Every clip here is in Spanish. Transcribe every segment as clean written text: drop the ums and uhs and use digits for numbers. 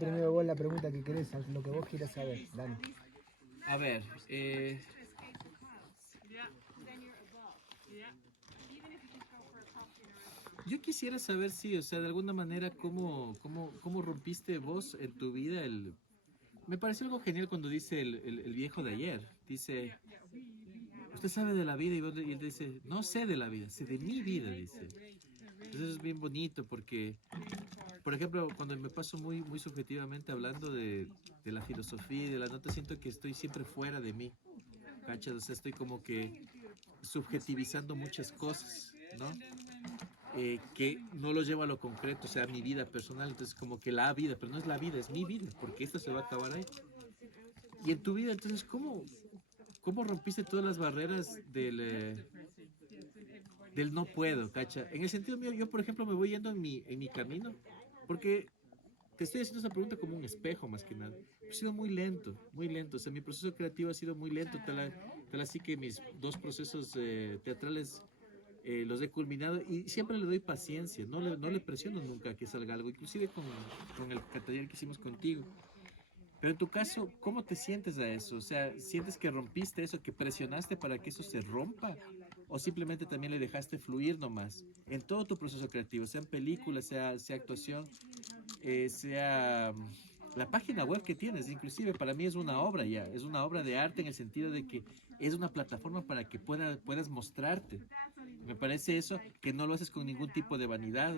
primero vos la pregunta que querés, lo que vos quieras saber. Dale. A ver, yo quisiera saber si, o sea, de alguna manera, cómo rompiste vos en tu vida el... Me pareció algo genial cuando dice el viejo de ayer. Dice, usted sabe de la vida y él dice, no sé de la vida, sé de mi vida, dice. Entonces eso es bien bonito porque, por ejemplo, cuando me paso muy subjetivamente hablando de la filosofía y de la nota, siento que estoy siempre fuera de mí, ¿cachas? O sea, estoy como que subjetivizando muchas cosas, ¿no? Que no lo llevo a lo concreto, o sea, mi vida personal, entonces como que la vida, pero no es la vida, es mi vida, porque esta se va a acabar ahí. Y en tu vida, entonces, ¿cómo rompiste todas las barreras del no puedo, cacha? En el sentido mío, yo, por ejemplo, me voy yendo en mi camino, porque te estoy haciendo esa pregunta como un espejo más que nada. He sido muy lento, o sea, mi proceso creativo ha sido muy lento, tal así que mis dos procesos teatrales los he culminado y siempre le doy paciencia, no le presiono nunca que salga algo, inclusive con el taller que hicimos contigo. Pero en tu caso, ¿cómo te sientes a eso? O sea, ¿sientes que rompiste eso, que presionaste para que eso se rompa? ¿O simplemente también le dejaste fluir nomás? En todo tu proceso creativo, sea en película, sea actuación, sea la página web que tienes, inclusive para mí es una obra ya, es una obra de arte en el sentido de que es una plataforma para que puedas mostrarte. Me parece eso, que no lo haces con ningún tipo de vanidad.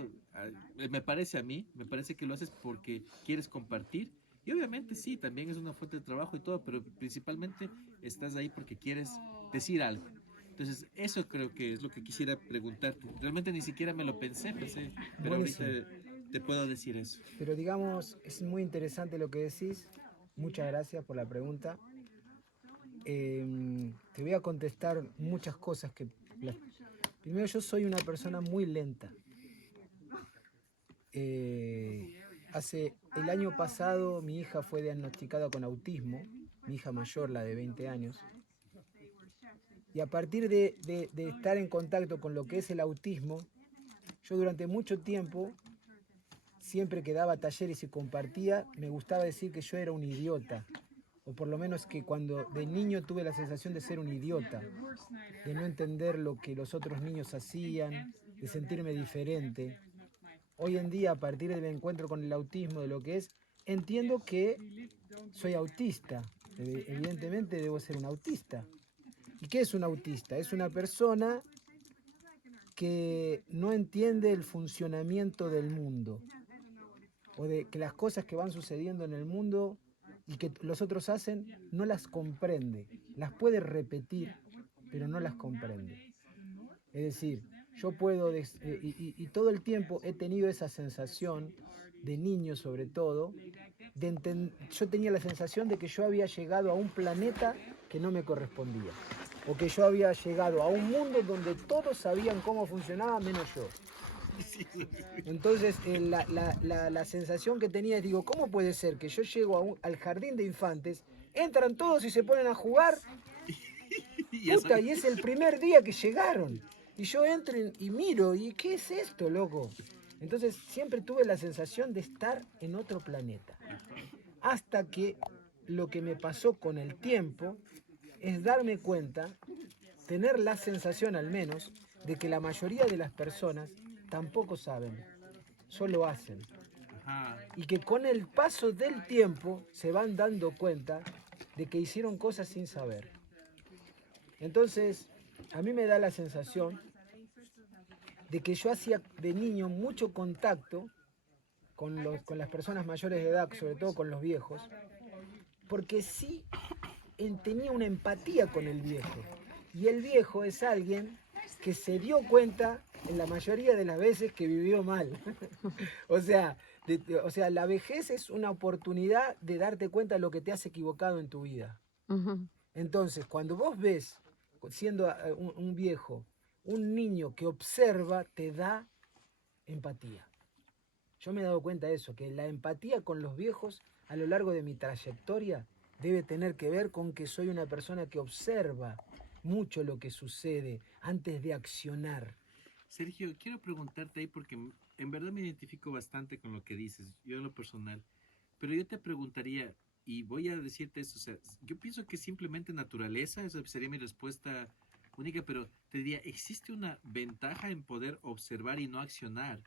Me parece a mí, me parece que lo haces porque quieres compartir. Y obviamente sí, también es una fuente de trabajo y todo, pero principalmente estás ahí porque quieres decir algo. Entonces, eso creo que es lo que quisiera preguntarte. Realmente ni siquiera me lo pensé, pero ahorita Buenísimo. te puedo decir eso. Pero digamos, es muy interesante lo que decís. Muchas gracias por la pregunta. Te voy a contestar muchas cosas que... Primero, yo soy una persona muy lenta. Hace el año pasado mi hija fue diagnosticada con autismo, mi hija mayor, la de 20 años, y a partir de estar en contacto con lo que es el autismo, yo durante mucho tiempo, siempre que daba talleres y compartía, me gustaba decir que yo era un idiota, o por lo menos que cuando de niño tuve la sensación de ser un idiota, de no entender lo que los otros niños hacían, de sentirme diferente. Hoy en día, a partir del encuentro con el autismo, de lo que es, entiendo que soy autista. Evidentemente debo ser un autista. ¿Y qué es un autista? Es una persona que no entiende el funcionamiento del mundo, o de que las cosas que van sucediendo en el mundo y que los otros hacen, no las comprende. Las puede repetir, pero no las comprende. Es decir, yo puedo, y todo el tiempo he tenido esa sensación, de niño sobre todo, yo tenía la sensación de que yo había llegado a un planeta que no me correspondía. O que yo había llegado a un mundo donde todos sabían cómo funcionaba menos yo. Entonces la sensación que tenía es, digo, ¿cómo puede ser que yo llego al jardín de infantes, entran todos y se ponen a jugar? Puta, y es el primer día que llegaron. Y yo entro y miro, ¿y qué es esto, loco? Entonces siempre tuve la sensación de estar en otro planeta. Hasta que lo que me pasó con el tiempo es darme cuenta, tener la sensación al menos, de que la mayoría de las personas tampoco saben, solo hacen. Ajá. Y que con el paso del tiempo se van dando cuenta de que hicieron cosas sin saber. Entonces, a mí me da la sensación de que yo hacía de niño mucho contacto con las personas mayores de edad, sobre todo con los viejos, porque sí tenía una empatía con el viejo. Y el viejo es alguien que se dio cuenta en la mayoría de las veces que vivió mal. O sea, la vejez es una oportunidad de darte cuenta de lo que te has equivocado en tu vida. Entonces, cuando vos ves, siendo un viejo, un niño que observa, te da empatía. Yo me he dado cuenta de eso, que la empatía con los viejos a lo largo de mi trayectoria debe tener que ver con que soy una persona que observa mucho lo que sucede antes de accionar. Sergio, quiero preguntarte ahí porque en verdad me identifico bastante con lo que dices, yo en lo personal. Pero yo te preguntaría, y voy a decirte esto, o sea, yo pienso que simplemente naturaleza, esa sería mi respuesta única, pero te diría, existe una ventaja en poder observar y no accionar.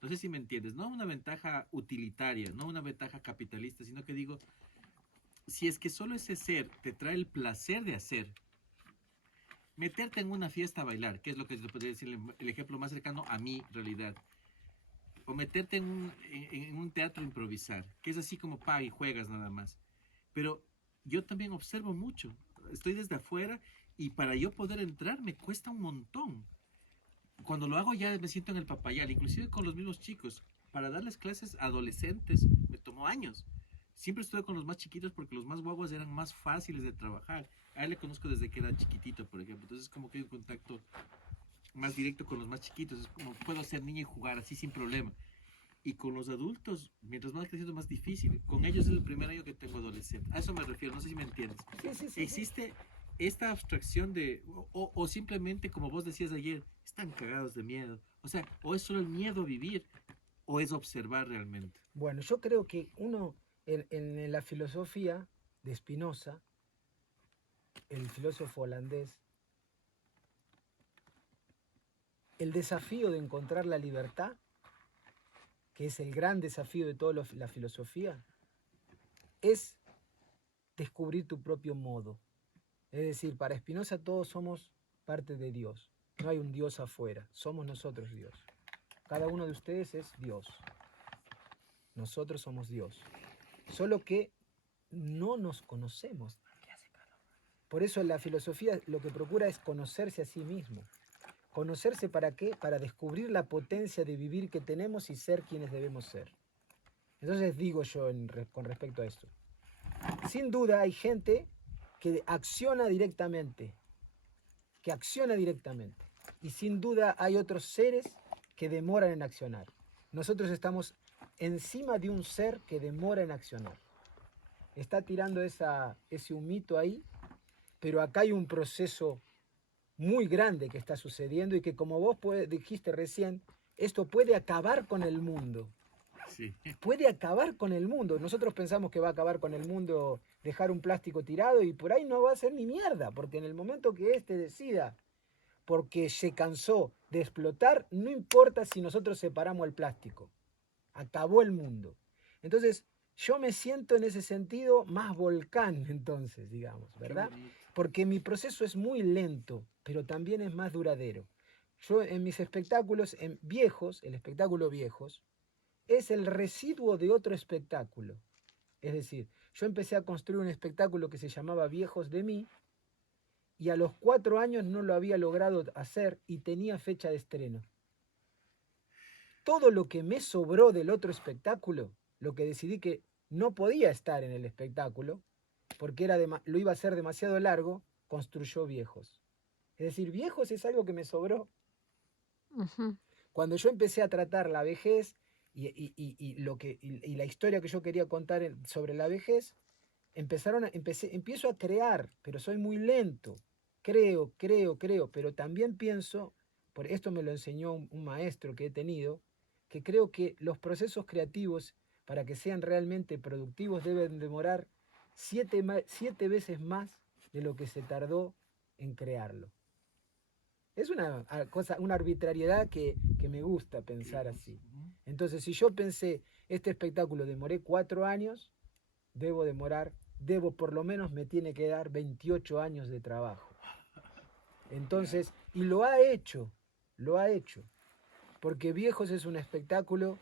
No sé si me entiendes, no una ventaja utilitaria, no una ventaja capitalista, sino que digo, si es que solo ese ser te trae el placer de hacer, meterte en una fiesta a bailar, que es lo que te podría decir el ejemplo más cercano a mi realidad, o meterte en un teatro a improvisar, que es así como paga y juegas nada más. Pero yo también observo mucho, estoy desde afuera y para yo poder entrar me cuesta un montón. Cuando lo hago ya me siento en el papayal, inclusive con los mismos chicos. Para darles clases a adolescentes me tomó años. Siempre estuve con los más chiquitos porque los más guaguas eran más fáciles de trabajar. A él le conozco desde que era chiquitito, por ejemplo. Entonces como que hay un contacto más directo con los más chiquitos. Es como puedo ser niña y jugar así sin problema. Y con los adultos, mientras más creciendo, más difícil. Con ellos es el primer año que tengo adolescente. A eso me refiero, no sé si me entiendes. Sí, sí, sí. Existe esta abstracción de, o simplemente, como vos decías ayer, están cagados de miedo. O sea, o es solo el miedo a vivir, o es observar realmente. Bueno, yo creo que uno, en la filosofía de Spinoza, el filósofo holandés, el desafío de encontrar la libertad, que es el gran desafío de toda la filosofía, es descubrir tu propio modo. Es decir, para Spinoza todos somos parte de Dios. No hay un Dios afuera, somos nosotros Dios. Cada uno de ustedes es Dios. Nosotros somos Dios. Solo que no nos conocemos. Por eso la filosofía lo que procura es conocerse a sí mismo. ¿Conocerse para qué? Para descubrir la potencia de vivir que tenemos y ser quienes debemos ser. Entonces digo yo con respecto a esto. Sin duda hay gente que acciona directamente. Y sin duda hay otros seres que demoran en accionar. Nosotros estamos encima de un ser que demora en accionar. Está tirando ese humito ahí, pero acá hay un proceso muy grande que está sucediendo y que, como vos dijiste recién, esto puede acabar con el mundo. Sí. Puede acabar con el mundo. Nosotros pensamos que va a acabar con el mundo dejar un plástico tirado y por ahí no va a ser ni mierda, porque en el momento que éste decida, porque se cansó de explotar, no importa si nosotros separamos el plástico. Acabó el mundo. Entonces, yo me siento en ese sentido más volcán, entonces, digamos, ¿verdad? Porque mi proceso es muy lento, pero también es más duradero. Yo en mis espectáculos viejos, el espectáculo viejos, es el residuo de otro espectáculo. Es decir, yo empecé a construir un espectáculo que se llamaba Viejos de mí, y a los 4 años no lo había logrado hacer y tenía fecha de estreno. Todo lo que me sobró del otro espectáculo, lo que decidí que no podía estar en el espectáculo, porque lo iba a hacer demasiado largo, construyó Viejos. Es decir, Viejos es algo que me sobró. Uh-huh. Cuando yo empecé a tratar la vejez y la historia que yo quería contar sobre la vejez, empiezo a crear, pero soy muy lento. Creo, pero también pienso, por esto me lo enseñó un maestro que he tenido, que creo que los procesos creativos, para que sean realmente productivos, deben demorar 7 veces más de lo que se tardó en crearlo. Es una arbitrariedad que me gusta pensar así. Entonces, si yo pensé, este espectáculo demoré 4 años, por lo menos me tiene que dar 28 años de trabajo. Entonces, y lo ha hecho, porque Viejos es un espectáculo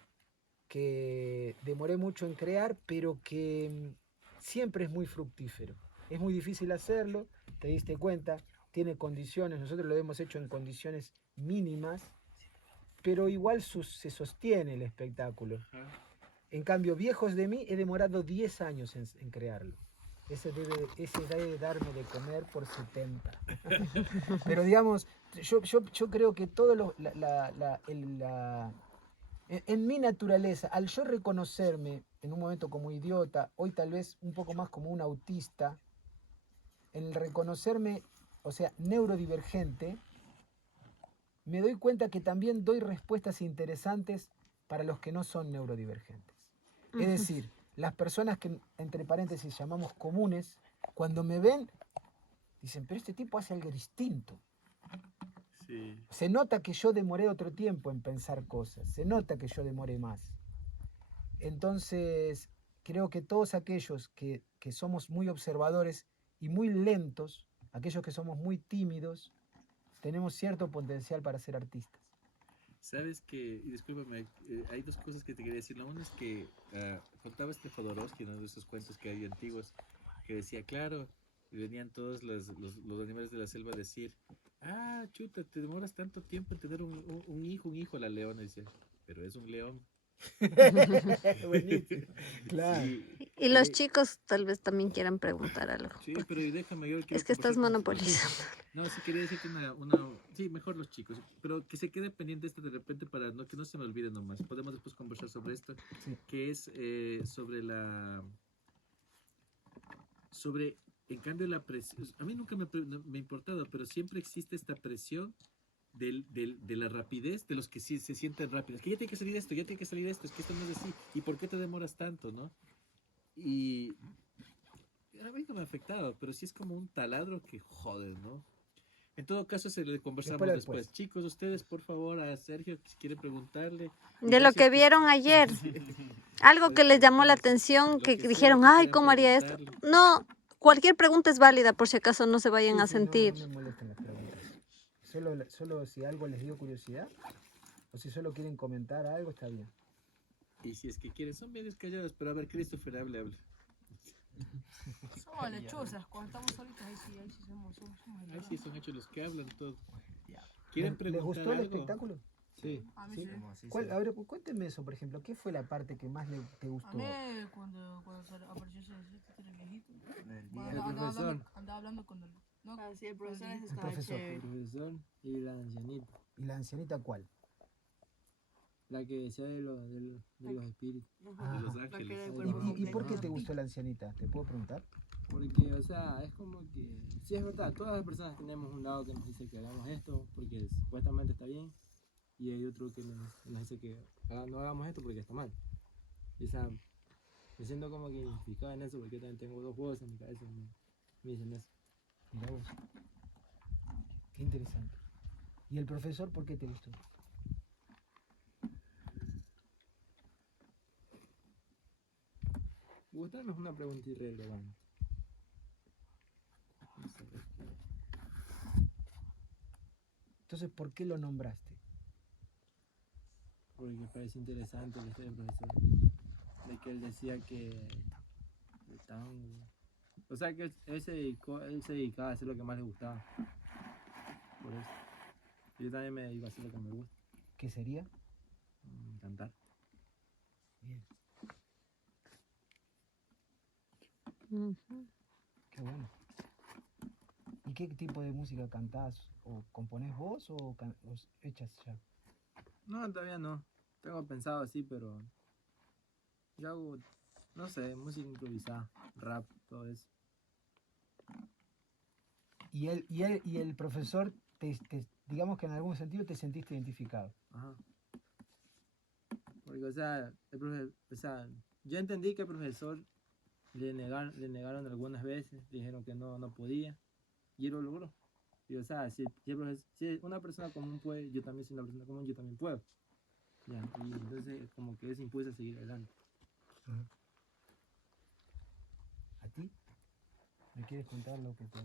que demoré mucho en crear, pero que siempre es muy fructífero. Es muy difícil hacerlo, te diste cuenta, tiene condiciones, nosotros lo hemos hecho en condiciones mínimas, pero igual se sostiene el espectáculo. En cambio, Viejos de mí he demorado 10 años en crearlo. Ese debe darme de comer por 70. Pero digamos, yo creo que todo en mi naturaleza, al yo reconocerme en un momento como idiota, hoy tal vez un poco más como un autista, en el reconocerme, o sea, neurodivergente, me doy cuenta que también doy respuestas interesantes para los que no son neurodivergentes. Es decir, las personas que, entre paréntesis, llamamos comunes, cuando me ven, dicen, pero este tipo hace algo distinto. Sí. Se nota que yo demoré otro tiempo en pensar cosas, se nota que yo demoré más. Entonces, creo que todos aquellos que somos muy observadores y muy lentos, aquellos que somos muy tímidos, tenemos cierto potencial para ser artistas. Sabes que, y discúlpame, hay dos cosas que te quería decir. La una es que contaba este Jodorowsky, uno de esos cuentos que hay antiguos, que decía, claro, y venían todos los animales de la selva a decir, ah, chuta, te demoras tanto tiempo en tener un hijo, la leona, dice, pero es un león. Buenísimo. Claro. Sí, Y los chicos tal vez también quieran preguntar algo. sí, pero déjame, yo quiero Es que estás conversar con- monopolizando. No, sí quería decirte sí, mejor los chicos, pero que se quede pendiente esto de repente para que no se me olvide nomás. Podemos después conversar sobre esto, Sí. que es sobre, en cambio la presión, a mí nunca me ha importado, pero siempre existe esta presión de la rapidez, de los que sí se sienten rápidos, que ya tiene que salir esto, ya tiene que salir esto, es que esto no es así, ¿y por qué te demoras tanto, no? Y a mí no me ha afectado, pero sí es como un taladro que jode, ¿no? En todo caso, se le conversamos después. Chicos, ustedes, por favor, a Sergio, si quieren preguntarle. De lo que vieron ayer. Algo que les llamó la atención, que dijeron, ay, ¿cómo haría esto? No, cualquier pregunta es válida, por si acaso no se vayan a sentir. No me molestan las preguntas. Solo si algo les dio curiosidad, o si solo quieren comentar algo, está bien. Y si es que quieren, son bien callados, pero a ver, Christopher, hable. Somos lechuzas, cuando estamos solitos ahí sí somos Ahí sí son hechos los que hablan todo. ¿Quieren ¿Les preguntar gustó el algo? espectáculo? Sí. A mí ¿Sí? sí. A ver, cuéntenme eso, por ejemplo. ¿Qué fue la parte que más te A gustó? mí cuando apareció ese viejito, El profesor. andaba hablando con el... No, Ah, sí, el profesor ese El estaba profesor. El chévere. profesor y la ancianita. ¿Y la ancianita cuál? La que decía de los espíritus. Ajá. De Los La que era Ángeles. el ¿Y, cuerpo y por qué completo. te gustó la ancianita? ¿Te puedo preguntar? Porque, o sea, es como que, sí es verdad, todas las personas tenemos un lado que nos dice que hagamos esto porque supuestamente está bien y hay otro que nos dice que no hagamos esto porque está mal. Y, o sea, me siento como que identificado en eso porque yo también tengo dos juegos en mi cabeza y me dicen eso. Mira vos. Qué interesante. ¿Y el profesor por qué te gustó? Gustarme es una pregunta irrelevante. Entonces, ¿por qué lo nombraste? Porque me parece interesante la historia del profesor. De que él decía que estaban... O sea que él se dedicaba a hacer lo que más le gustaba. Por eso. Yo también me dedico a hacer lo que me gusta. ¿Qué sería? Cantar. Bien, Ujú. qué bueno. ¿Y qué tipo de música cantás? ¿O componés vos o echas ya? No, todavía no. Tengo pensado así, pero yo hago, no sé, música improvisada, rap, todo eso. Y el profesor, digamos que en algún sentido te sentiste identificado. Ajá. Porque, o sea, yo entendí que el profesor le negaron algunas veces, dijeron que no podía, y él lo logró. Y, o sea, si una persona común puede, yo también soy una persona común, yo también puedo. Ya, y entonces como que eso impulsa a seguir adelante. ¿A ti? ¿Me quieres contar lo que te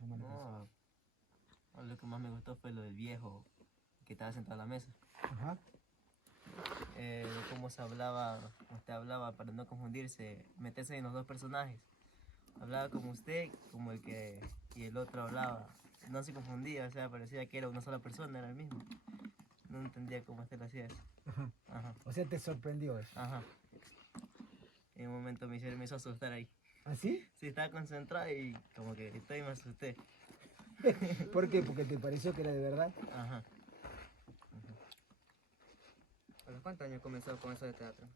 llama la atención? No, lo que más me gustó fue lo del viejo que estaba sentado a la mesa. Ajá. Cómo se hablaba, usted hablaba para no confundirse, meterse en los dos personajes. Hablaba como usted, como y el otro hablaba. No se confundía, o sea, parecía que era una sola persona, era el mismo. No entendía cómo usted lo hacía eso. Ajá. Ajá, O sea, te sorprendió eso. ajá. En un momento me hizo asustar ahí. ¿Ah, sí? Sí, estaba concentrado y como que estoy me asusté. ¿Por qué? ¿Porque te pareció que era de verdad? Ajá. ¿A los cuántos años comenzó con eso de teatro?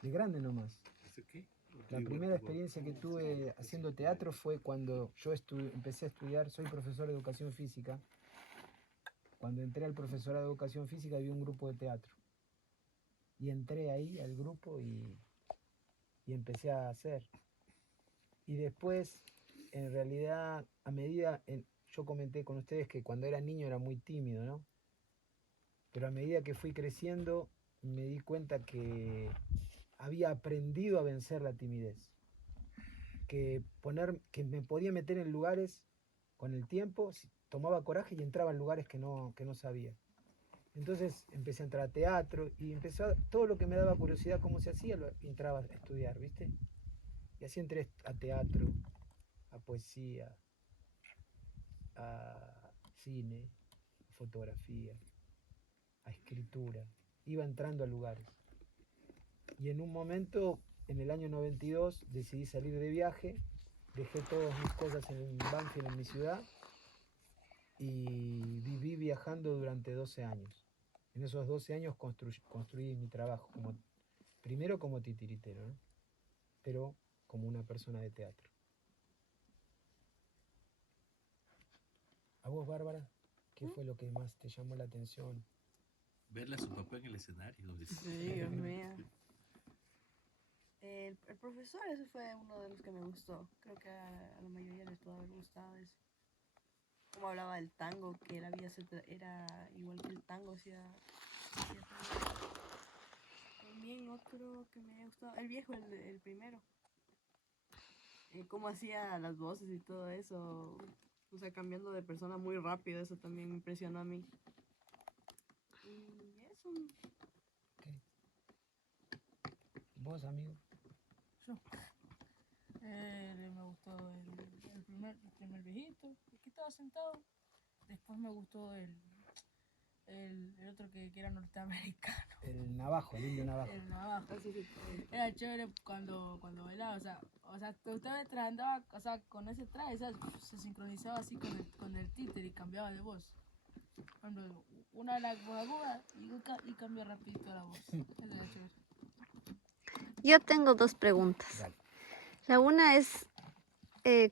De grande nomás. ¿Eso qué? La primera experiencia que tuve haciendo teatro fue cuando yo empecé a estudiar, soy profesor de educación física. Cuando entré al profesorado de educación física había un grupo de teatro. Y entré ahí al grupo y y empecé a hacer. Y después, en realidad, yo comenté con ustedes que cuando era niño era muy tímido, ¿no? Pero a medida que fui creciendo, me di cuenta que había aprendido a vencer la timidez. Que me podía meter en lugares con el tiempo, tomaba coraje y entraba en lugares que no sabía. Entonces empecé a entrar a teatro y todo lo que me daba curiosidad cómo se hacía, entraba a estudiar, ¿viste? Y así entré a teatro, a poesía, a cine, a fotografía, a escritura. Iba entrando a lugares. Y en un momento, en el año 92, decidí salir de viaje, dejé todas mis cosas en Banfield, en mi ciudad, y viví viajando durante 12 años. En esos 12 años construí mi trabajo, primero como titiritero, ¿no? Pero como una persona de teatro. ¿A vos, Bárbara? ¿Qué fue lo que más te llamó la atención? Verle a su papá en el escenario. Dice. Sí, Dios mío. El profesor, ese fue uno de los que me gustó. Creo que a la mayoría les pudo haber gustado eso. Como hablaba del tango, que la vida era igual que el tango, hacía también otro que me gustó, el viejo, el primero. Cómo hacía las voces y todo eso. O sea, cambiando de persona muy rápido, eso también me impresionó a mí. Y eso. ¿Vos, amigo? Yo. Me gustó el primer viejito, el que estaba sentado. Después me gustó el otro que era norteamericano. El navajo, el indio navajo. El navajo. Era chévere cuando bailaba, o sea, usted mientras andaba, o sea, con ese traje, ¿sabes? Se sincronizaba así con el títere y cambiaba de voz. Cuando una era voz aguda y cambia rapidito la voz. Eso era chévere. Yo tengo dos preguntas. Dale. La una es,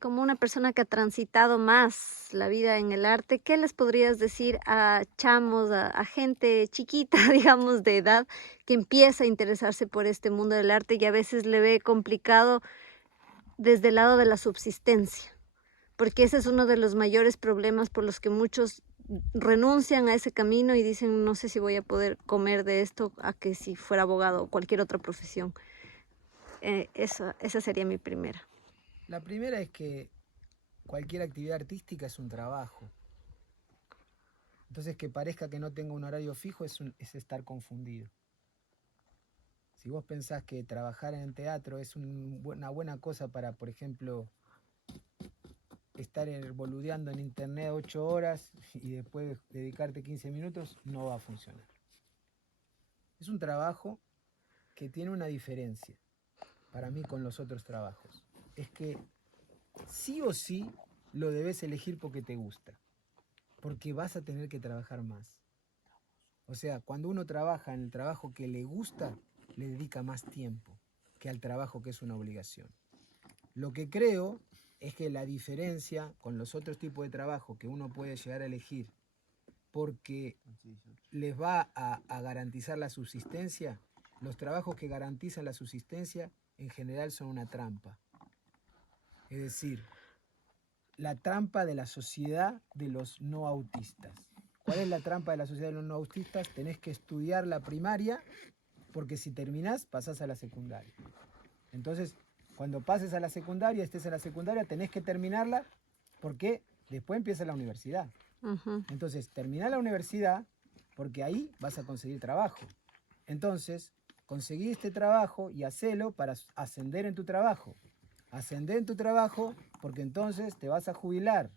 como una persona que ha transitado más la vida en el arte, ¿qué les podrías decir a chamos, a gente chiquita, digamos, de edad, que empieza a interesarse por este mundo del arte y a veces le ve complicado desde el lado de la subsistencia? Porque ese es uno de los mayores problemas por los que muchos renuncian a ese camino y dicen, no sé si voy a poder comer de esto a que si fuera abogado o cualquier otra profesión. Esa sería mi primera. La primera es que cualquier actividad artística es un trabajo. Entonces, que parezca que no tenga un horario fijo es estar confundido. Si vos pensás que trabajar en teatro es una buena cosa para, por ejemplo, estar boludeando en internet 8 horas y después dedicarte 15 minutos, no va a funcionar. Es un trabajo que tiene una diferencia para mí con los otros trabajos. Es que sí o sí lo debes elegir porque te gusta, porque vas a tener que trabajar más. O sea, cuando uno trabaja en el trabajo que le gusta, le dedica más tiempo que al trabajo que es una obligación. Lo que creo es que la diferencia con los otros tipos de trabajo que uno puede llegar a elegir porque les va a garantizar la subsistencia, los trabajos que garantizan la subsistencia en general son una trampa. Es decir, la trampa de la sociedad de los no autistas. ¿Cuál es la trampa de la sociedad de los no autistas? Tenés que estudiar la primaria porque si terminás pasás a la secundaria. Entonces, cuando pases a la secundaria, estés en la secundaria, tenés que terminarla porque después empieza la universidad. Entonces, terminá la universidad porque ahí vas a conseguir trabajo. Entonces, conseguí este trabajo y hacelo para ascender en tu trabajo. Ascender en tu trabajo porque entonces te vas a jubilar.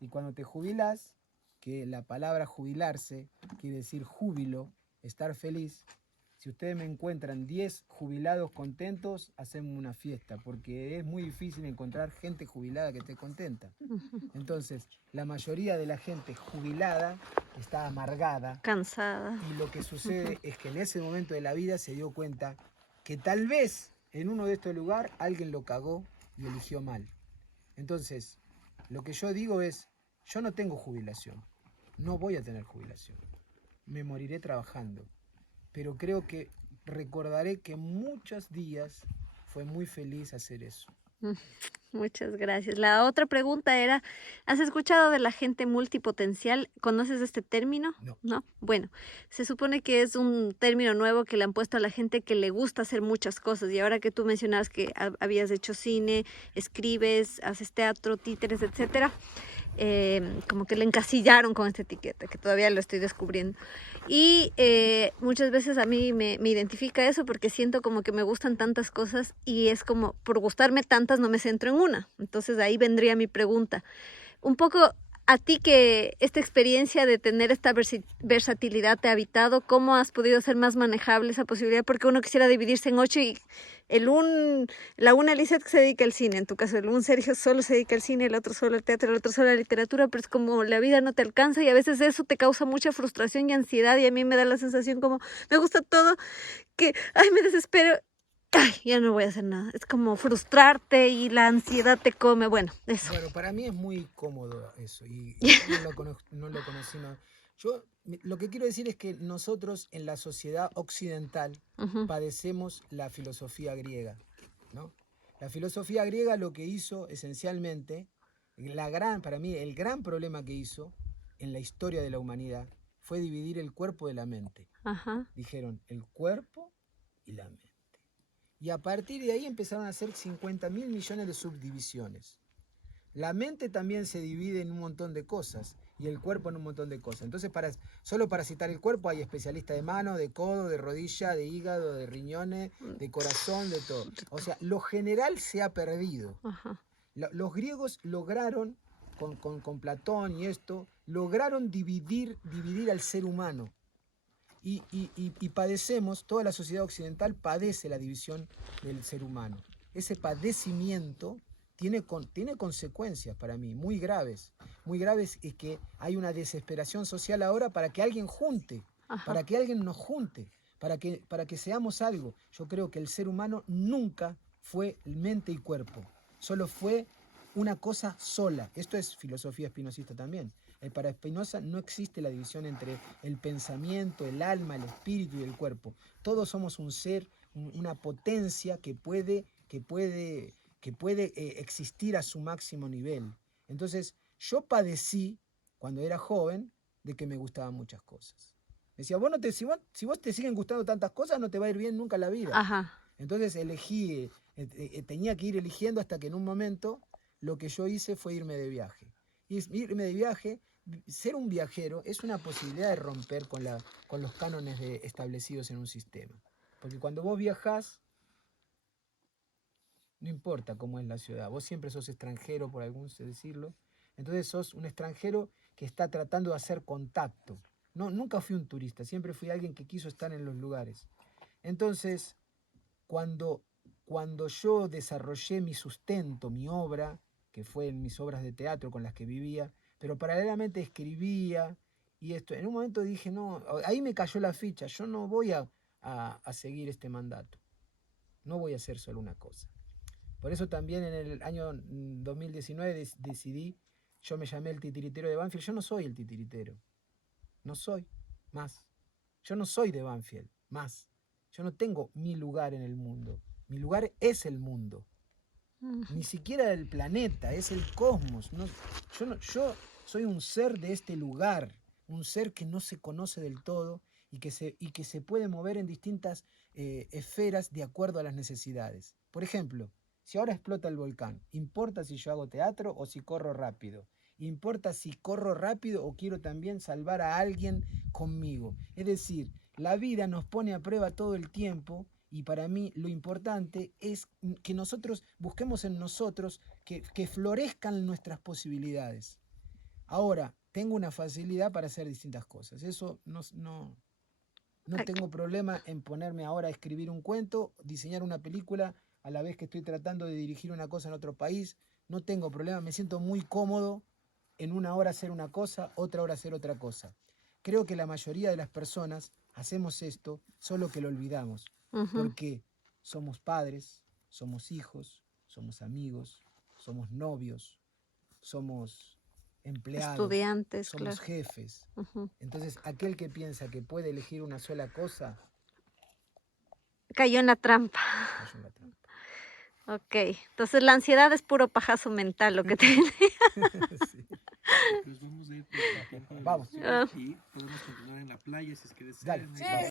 Y cuando te jubilás, que la palabra jubilarse quiere decir júbilo, estar feliz. Si ustedes me encuentran 10 jubilados contentos, hacemos una fiesta, porque es muy difícil encontrar gente jubilada que esté contenta. Entonces, la mayoría de la gente jubilada está amargada. Cansada. Y lo que sucede es que en ese momento de la vida se dio cuenta que tal vez en uno de estos lugares alguien lo cagó y eligió mal. Entonces, lo que yo digo es, yo no tengo jubilación, no voy a tener jubilación, me moriré trabajando. Pero creo que recordaré que muchos días fue muy feliz hacer eso. Muchas gracias. La otra pregunta era, ¿has escuchado de la gente multipotencial? ¿Conoces este término? No. ¿No? Bueno, se supone que es un término nuevo que le han puesto a la gente que le gusta hacer muchas cosas. Y ahora que tú mencionabas que habías hecho cine, escribes, haces teatro, títeres, etcétera, como que le encasillaron con esta etiqueta, que todavía lo estoy descubriendo. Y muchas veces a mí me identifica eso porque siento como que me gustan tantas cosas y es como por gustarme tantas no me centro en una. Entonces ahí vendría mi pregunta. Un poco a ti que esta experiencia de tener esta versatilidad te ha habitado, ¿cómo has podido hacer más manejable esa posibilidad? Porque uno quisiera dividirse en 8 y la una Lizeth que se dedica al cine, en tu caso el un Sergio solo se dedica al cine, el otro solo al teatro, el otro solo a la literatura, pero es como la vida no te alcanza y a veces eso te causa mucha frustración y ansiedad y a mí me da la sensación como me gusta todo, que ay me desespero. Ay, ya no voy a hacer nada. Es como frustrarte y la ansiedad te come. Bueno, eso. Bueno, para mí es muy cómodo eso y yo no lo conocí. No. Lo que quiero decir es que nosotros en la sociedad occidental Ujú. padecemos la filosofía griega, ¿no? La filosofía griega lo que hizo esencialmente, para mí el gran problema que hizo en la historia de la humanidad fue dividir el cuerpo de la mente. Ajá. Dijeron el cuerpo y la mente. Y a partir de ahí empezaron a hacer 50.000 millones de subdivisiones. La mente también se divide en un montón de cosas y el cuerpo en un montón de cosas. Entonces, solo para citar el cuerpo hay especialistas de mano, de codo, de rodilla, de hígado, de riñones, de corazón, de todo. O sea, lo general se ha perdido. Ajá. Los griegos lograron, con Platón y esto, lograron dividir al ser humano. Y padecemos, toda la sociedad occidental padece la división del ser humano. Ese padecimiento tiene consecuencias para mí, muy graves. Muy graves es que hay una desesperación social ahora para que alguien junte, Ajá. para que alguien nos junte, para que seamos algo. Yo creo que el ser humano nunca fue mente y cuerpo, solo fue una cosa sola. Esto es filosofía espinosista también. Para Spinoza no existe la división entre el pensamiento, el alma, el espíritu y el cuerpo. Todos somos un ser, una potencia que puede existir a su máximo nivel. Entonces, yo padecí, cuando era joven, de que me gustaban muchas cosas. Decía, si vos te siguen gustando tantas cosas, no te va a ir bien nunca en la vida. Ajá. Entonces tenía que ir eligiendo hasta que en un momento lo que yo hice fue irme de viaje. Y irme de viaje, ser un viajero es una posibilidad de romper con los cánones establecidos en un sistema. Porque cuando vos viajás, no importa cómo es la ciudad, vos siempre sos extranjero, por algún decirlo. Entonces sos un extranjero que está tratando de hacer contacto. No, nunca fui un turista, siempre fui alguien que quiso estar en los lugares. Entonces, cuando yo desarrollé mi sustento, mi obra, que fue en mis obras de teatro con las que vivía, pero paralelamente escribía, y esto, en un momento dije, no, ahí me cayó la ficha, yo no voy a seguir este mandato, no voy a hacer solo una cosa. Por eso también en el año 2019 decidí, yo me llamé el titiritero de Banfield, yo no soy el titiritero, no soy, más. Yo no soy de Banfield, más. Yo no tengo mi lugar en el mundo, mi lugar es el mundo. Ni siquiera el planeta, es el cosmos. Yo soy un ser de este lugar, un ser que no se conoce del todo y que se puede mover en distintas esferas de acuerdo a las necesidades. Por ejemplo, si ahora explota el volcán, ¿importa si yo hago teatro o si corro rápido? ¿Importa si corro rápido o quiero también salvar a alguien conmigo? Es decir, la vida nos pone a prueba todo el tiempo. Y para mí lo importante es que nosotros busquemos en nosotros que florezcan nuestras posibilidades. Ahora, tengo una facilidad para hacer distintas cosas. Eso no tengo problema en ponerme ahora a escribir un cuento, diseñar una película, a la vez que estoy tratando de dirigir una cosa en otro país. No tengo problema, me siento muy cómodo en una hora hacer una cosa, otra hora hacer otra cosa. Creo que la mayoría de las personas hacemos esto, solo que lo olvidamos. Porque somos padres, somos hijos, somos amigos, somos novios, somos empleados, Estudiantes, somos claro. jefes. Entonces, aquel que piensa que puede elegir una sola cosa, Cayó en la trampa. cayó en la trampa. Ok, entonces la ansiedad es puro pajazo mental lo que tiene. Sí. Pues vamos a ir por el tiempo de Vamos. grabación y podemos continuar en la playa si es que desean. Dale.